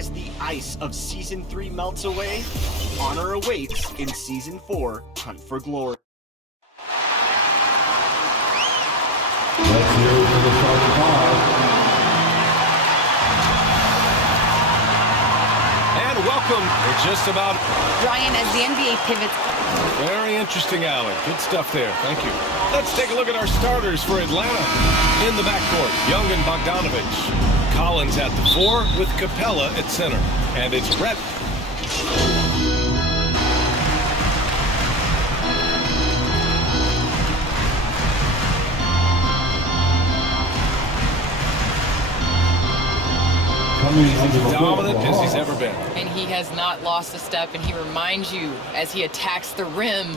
As the ice of Season 3 melts away, honor awaits in Season 4, Hunt for Glory. Let's hear it for the starting five. And welcome. We're just about... Ryan, as the NBA pivots... Very interesting, Allen. Good stuff there. Thank you. Let's take a look at our starters for Atlanta. In the backcourt, Young and Bogdanovich. Collins at the 4 with Capella at center. And it's Rhett. Dominant as he's ever been. And he has not lost a step, and he reminds you as he attacks the rim,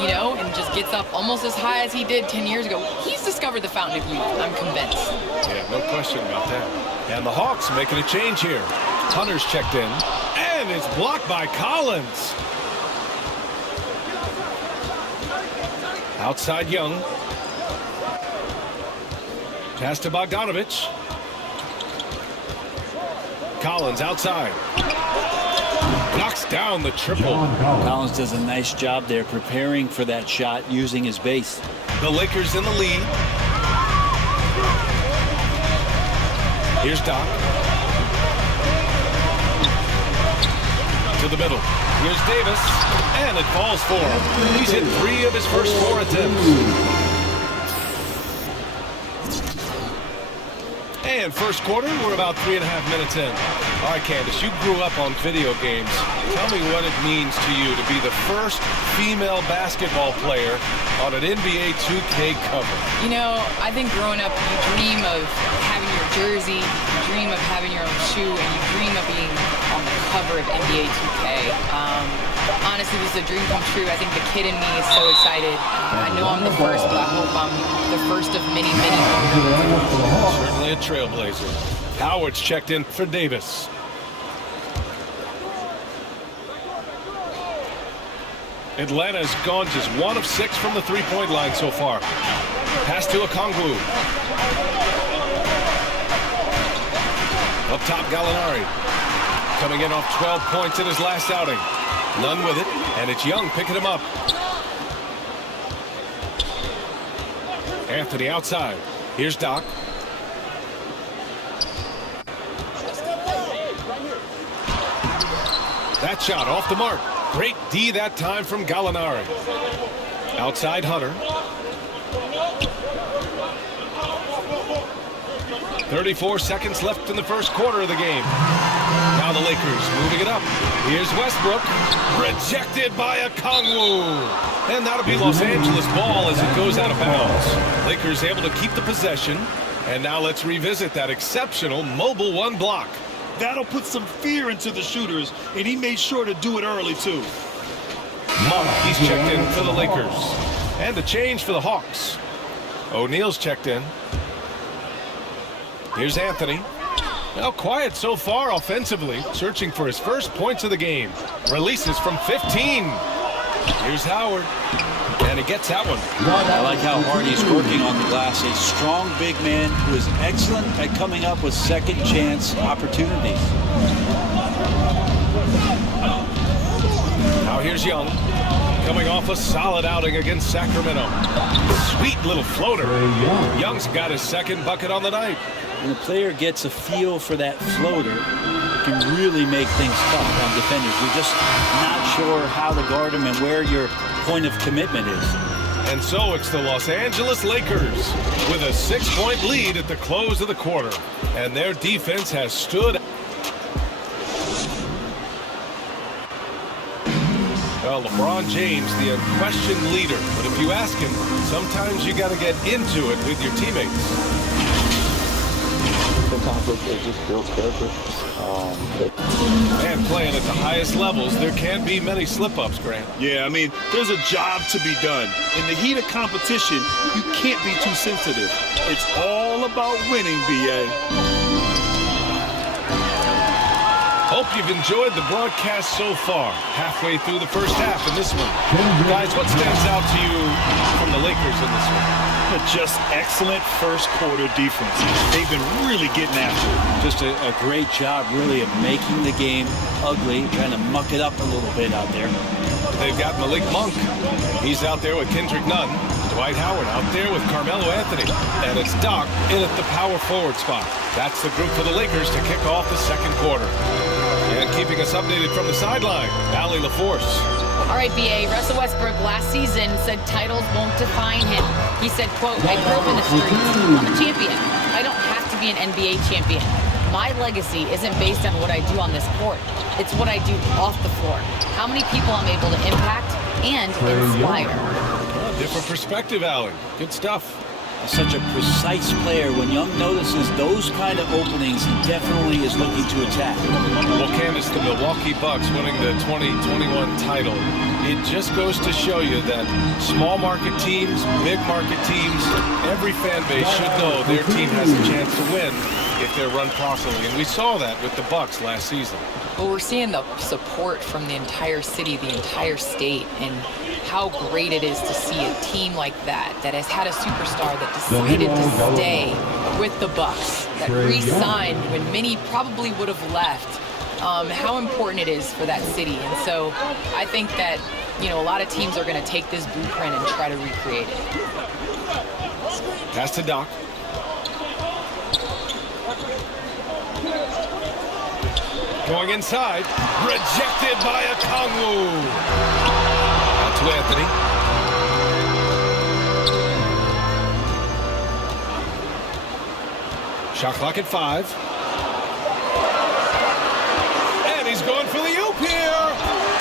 you know, and just gets up almost as high as he did 10 years ago. He's discovered the fountain of youth, I'm convinced. Yeah, no question about that. And the Hawks making a change here. Hunter's checked in, and it's blocked by Collins. Outside Young. Pass to Bogdanovich. Collins outside. Knocks down the triple. Collins does a nice job there preparing for that shot using his base. The Lakers in the lead. Here's Doc. To the middle. Here's Davis. And it falls for him. He's hit 3 of his first 4 attempts. And first quarter, we're about 3.5 minutes in. All right, Candace, you grew up on video games. Tell me what it means to you to be the first female basketball player on an NBA 2K cover. You know, I think growing up, you dream of having your jersey, you dream of having your own shoe, and you dream of being on the cover of NBA 2K. Honestly, this is a dream come true. I think the kid in me is so excited. I know I'm the first, but I hope I'm the first of many, many more. Certainly a trailblazer. Howard's checked in for Davis. Atlanta's gone just 1 of 6 from the three-point line so far. Pass to Okongwu. Up top, Gallinari. Coming in off 12 points in his last outing. None with it, and it's Young picking him up. Anthony outside. Here's Doc. That shot off the mark. Great D that time from Gallinari. Outside Hunter. 34 seconds left in the first quarter of the game. Now the Lakers moving it up. Here's Westbrook. Rejected by Okongwu. And that'll be Los Angeles ball as it goes out of bounds. Lakers able to keep the possession. And now let's revisit that exceptional mobile 1 block. That'll put some fear into the shooters, and he made sure to do it early, too. Monk, he's checked in for the Lakers. And a change for the Hawks. O'Neal's checked in. Here's Anthony. Well, quiet so far offensively, searching for his first points of the game. Releases from 15. Here's Howard. And he gets that one. I like how hard he's working on the glass. A strong big man who is excellent at coming up with second chance opportunities. Now here's Young. Coming off a solid outing against Sacramento. Sweet little floater. Young's got his second bucket on the night. When the player gets a feel for that floater, it can really make things tough on defenders. You're just not sure how to guard him and where your point of commitment is. And so it's the Los Angeles Lakers with a 6-point lead at the close of the quarter. And their defense has stood. Well, LeBron James, the unquestioned leader. But if you ask him, sometimes you got to get into it with your teammates. Sometimes it just builds character. And playing at the highest levels, there can be many slip-ups, Grant. Yeah, I mean, there's a job to be done. In the heat of competition, you can't be too sensitive. It's all about winning, B.A. Hope you've enjoyed the broadcast so far. Halfway through the first half in this one. Guys, what stands out to you from the Lakers in this one? Just excellent first quarter defense. They've been really getting after it. Just a great job, really, of making the game ugly, trying to muck it up a little bit out there. They've got Malik Monk. He's out there with Kendrick Nunn. Dwight Howard out there with Carmelo Anthony. And it's Doc in at the power forward spot. That's the group for the Lakers to kick off the second quarter. And keeping us updated from the sideline, Allie LaForce. All right, BA, Russell Westbrook last season said titles won't define him. He said, quote, I grew up in the streets. I'm a champion. I don't have to be an NBA champion. My legacy isn't based on what I do on this court. It's what I do off the floor. How many people I'm able to impact and inspire. Different perspective, Allie. Good stuff. Such a precise player. When Young notices those kind of openings, he definitely is looking to attack. Well, Candace, the Milwaukee Bucks winning the 2021 title, it just goes to show you that small market teams, big market teams, every fan base should know their team has a chance to win if they're run properly. And we saw that with the Bucks last season. Well, we're seeing the support from the entire city, the entire state, and how great it is to see a team like that has had a superstar that decided to stay with the Bucks, that re-signed when many probably would have left. How important it is for that city. And so I think that, you know, a lot of teams are going to take this blueprint and try to recreate it. Pass to Doc. Going inside, rejected by Okongwu. Out to Anthony. Shot clock at 5. And he's going for the oop here.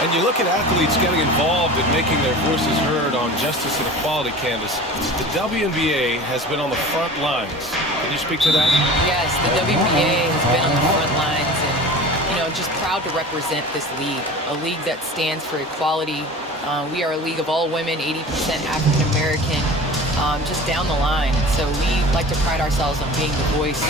And you look at athletes getting involved in making their voices heard on justice and equality, Candace. The WNBA has been on the front lines. Can you speak to that? Yes, the WNBA has been on the front lines, and you know, just proud to represent this league, a league that stands for equality. We are a league of all women, 80% African American, just down the line. So we like to pride ourselves on being the voice.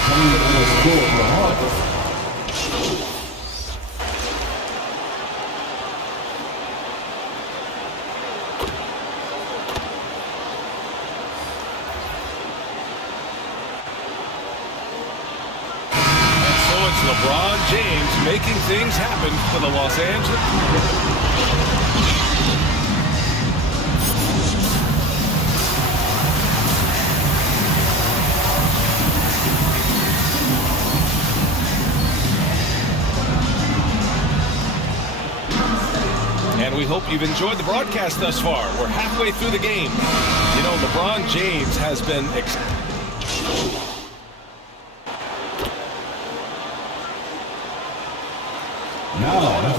LeBron James making things happen for the Los Angeles. And we hope you've enjoyed the broadcast thus far. We're halfway through the game. You know, LeBron James has been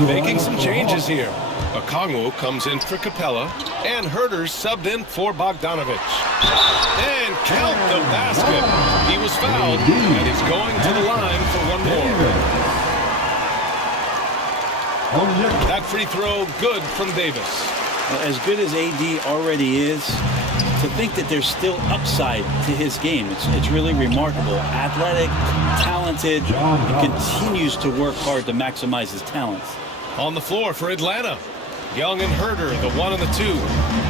making some changes here. Okongwu comes in for Capella, and Herter's subbed in for Bogdanovich. And count the basket. He was fouled, and he's going to the line for one more. That free throw good from Davis. As good as AD already is, to think that there's still upside to his game, it's really remarkable. Athletic, talented, continues to work hard to maximize his talents. On the floor for Atlanta, Young and Herter, the 1 and the 2.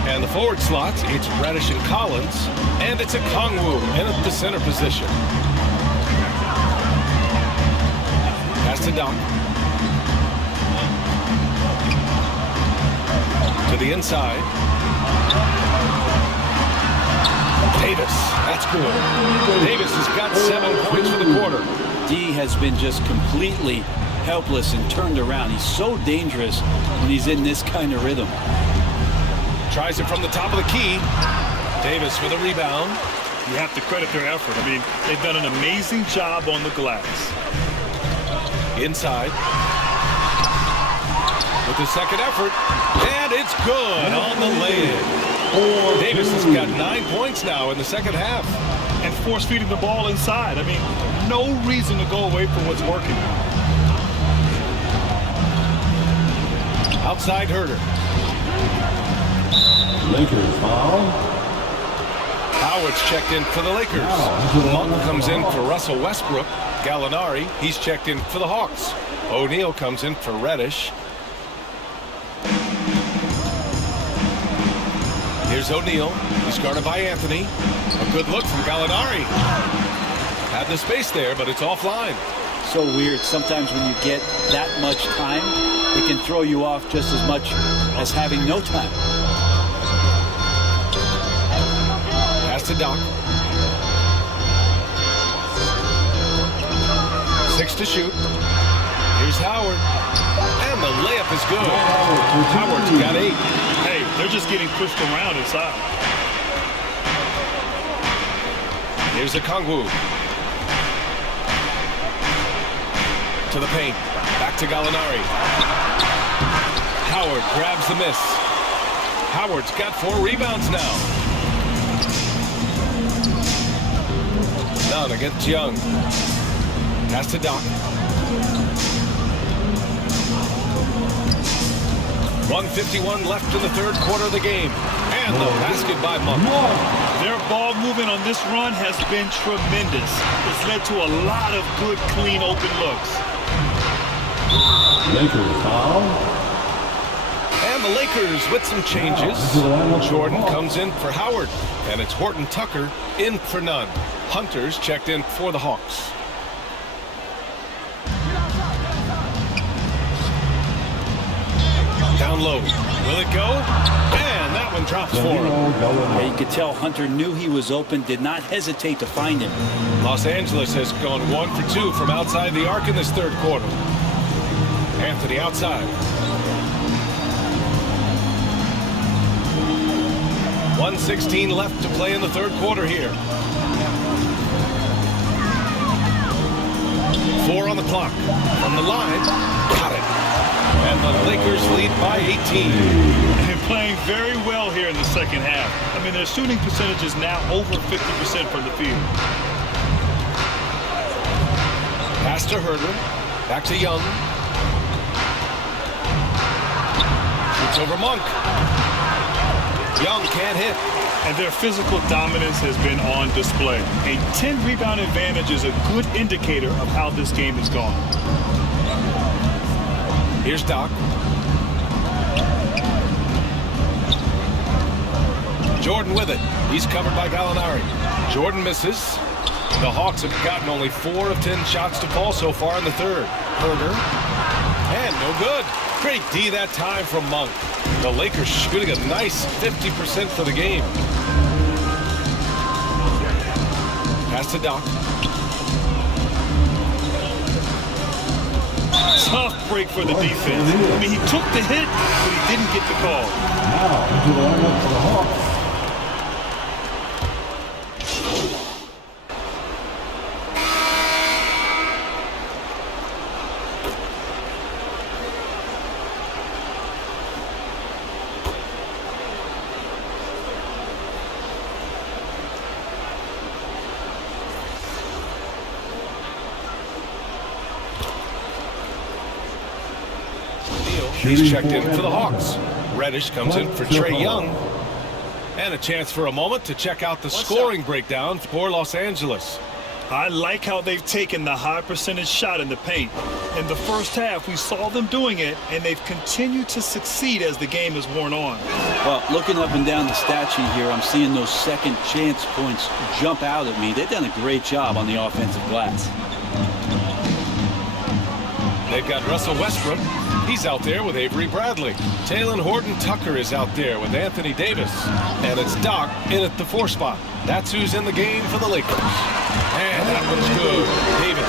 And the forward slots, it's Reddish and Collins, and it's Okongwu in at the center position. Pass to Doc. To the inside. Davis, that's good. Davis has got 7 points for the quarter. D has been just completely helpless and turned around. He's so dangerous when he's in this kind of rhythm. Tries it from the top of the key. Davis with a rebound. You have to credit their effort. I mean, they've done an amazing job on the glass. Inside. With the second effort. And it's good on the lay-in. Davis has got 9 points now in the second half. And force feeding the ball inside. I mean, no reason to go away from what's working. Outside Herter. Lakers foul. Howard's checked in for the Lakers. Monk comes in for Russell Westbrook. Gallinari, he's checked in for the Hawks. O'Neal comes in for Reddish. Here's Here's O'Neal. He's guarded by Anthony. A good look from Gallinari. Had the space there, but it's offline. So weird. Sometimes when you get that much time, it can throw you off just as much as having no time. Pass to Doc. 6 to shoot. Here's Howard. And the layup is good. Howard's got 8. Hey, they're just getting pushed around inside. Here's Okongwu. To the paint. Back to Gallinari. Howard grabs the miss. Howard's got 4 rebounds now. None against Young. Pass to Doc. 1:51 left in the third quarter of the game. And the basket by Monk. Their ball movement on this run has been tremendous. It's led to a lot of good, clean, open looks. Lakers foul. And the Lakers with some changes. Jordan comes in for Howard. And it's Horton Tucker in for none. Hunter's checked in for the Hawks. Down low. Will it go? And that one drops for him. Yeah, you could tell Hunter knew he was open, did not hesitate to find him. Los Angeles has gone 1 for 2 from outside the arc in this third quarter. Anthony outside. 1:16 left to play in the third quarter here. 4 on the clock. From the line. Got it. And the Lakers lead by 18. And playing very well here in the second half. I mean, their shooting percentage is now over 50% from the field. Pass to Herder. Back to Young. Shoots over Monk. Young can't hit. And their physical dominance has been on display. A 10-rebound advantage is a good indicator of how this game has gone. Here's Doc. Jordan with it. He's covered by Gallinari. Jordan misses. The Hawks have gotten only 4 of 10 shots to fall so far in the third. Herder. And no good. Great D that time from Monk. The Lakers shooting a nice 50% for the game. Pass to Doc. Tough break for the defense. I mean, he took the hit, but he didn't get the call. Now into the lineup for the Hawks. He's checked in for the Hawks. Reddish comes in for Trae Young. And a chance for a moment to check out the scoring breakdown for Los Angeles. I like how they've taken the high percentage shot in the paint. In the first half, we saw them doing it, and they've continued to succeed as the game has worn on. Well, looking up and down the stat sheet here, I'm seeing those second chance points jump out at me. They've done a great job on the offensive glass. They've got Russell Westbrook. He's out there with Avery Bradley. Talen Horton Tucker is out there with Anthony Davis. And it's Doc in at the 4 spot. That's who's in the game for the Lakers. And that one's good. Davis.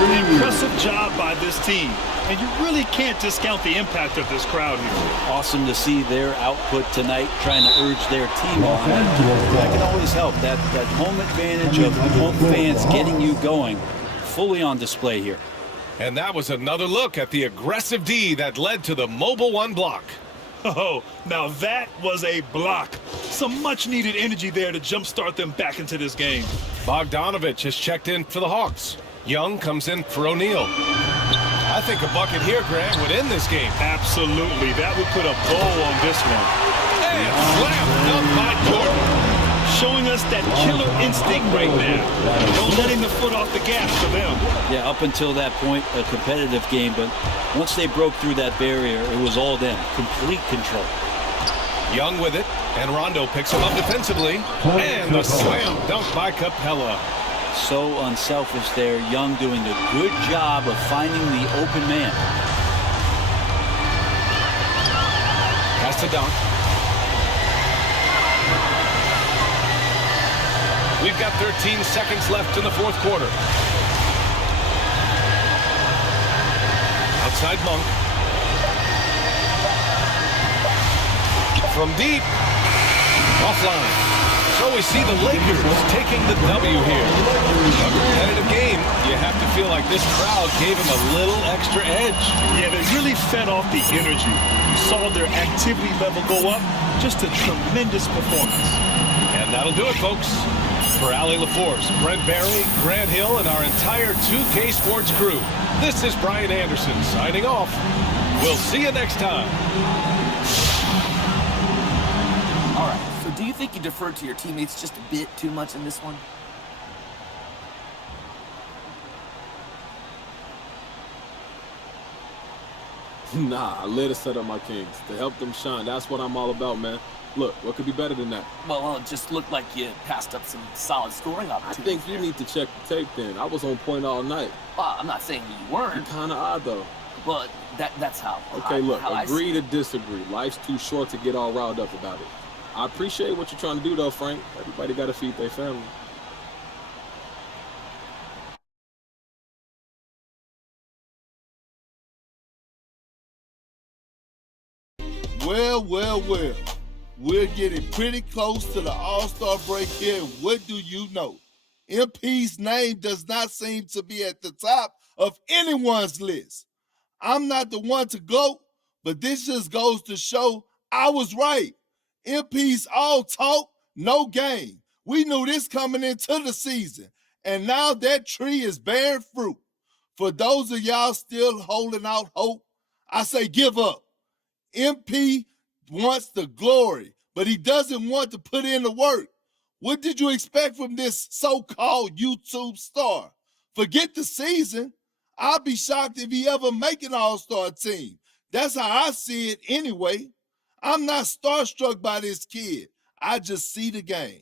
An impressive job by this team. And you really can't discount the impact of this crowd here. Awesome to see their output tonight, trying to urge their team on. That can always help. That home advantage of home fans getting you going, fully on display here. And that was another look at the aggressive D that led to the Mobile One block. Oh, now that was a block. Some much-needed energy there to jumpstart them back into this game. Bogdanovich has checked in for the Hawks. Young comes in for O'Neal. I think a bucket here, Grant, would end this game. Absolutely. That would put a bow on this one. And slammed up by Jordan. Showing us that killer instinct right now. No letting the foot off the gas for them. Yeah, up until that point, a competitive game, but once they broke through that barrier, it was all them. Complete control. Young with it. And Rondo picks him up defensively. And a slam dunk by Capella. So unselfish there. Young doing a good job of finding the open man. Pass to Dunk. We've got 13 seconds left in the fourth quarter. Outside Monk. From deep. Offline. So we see the Lakers taking the W here. A competitive game. You have to feel like this crowd gave them a little extra edge. Yeah, they really fed off the energy. You saw their activity level go up. Just a tremendous performance. And that'll do it, folks. For Allie LaForce, Brent Barry, Grant Hill, and our entire 2K Sports crew, this is Brian Anderson signing off. We'll see you next time. All right, so do you think you deferred to your teammates just a bit too much in this one? Nah, I let it set up my Kings to help them shine. That's what I'm all about, man. Look, what could be better than that? Well, it just looked like you passed up some solid scoring I opportunities. think you need to check the tape then. I was on point all night. Well, I'm not saying you weren't. Kind of odd, though. Well, that's how. Okay, look, how agree to disagree. Life's too short to get all riled up about it. I appreciate what you're trying to do, though, Frank. Everybody got to feed their family. Well, well, well. We're getting pretty close to the All-Star break here, and what do you know? MP's name does not seem to be at the top of anyone's list. I'm not the one to gloat, but this just goes to show I was right. MP's all talk, no game. We knew this coming into the season, and now that tree is bearing fruit. For those of y'all still holding out hope, I say give up. MP wants the glory, but he doesn't want to put in the work. What did you expect from this so-called YouTube star? Forget the season. I'll be shocked if he ever make an all-star team. That's how I see it anyway. I'm not starstruck by this kid. I just see the game.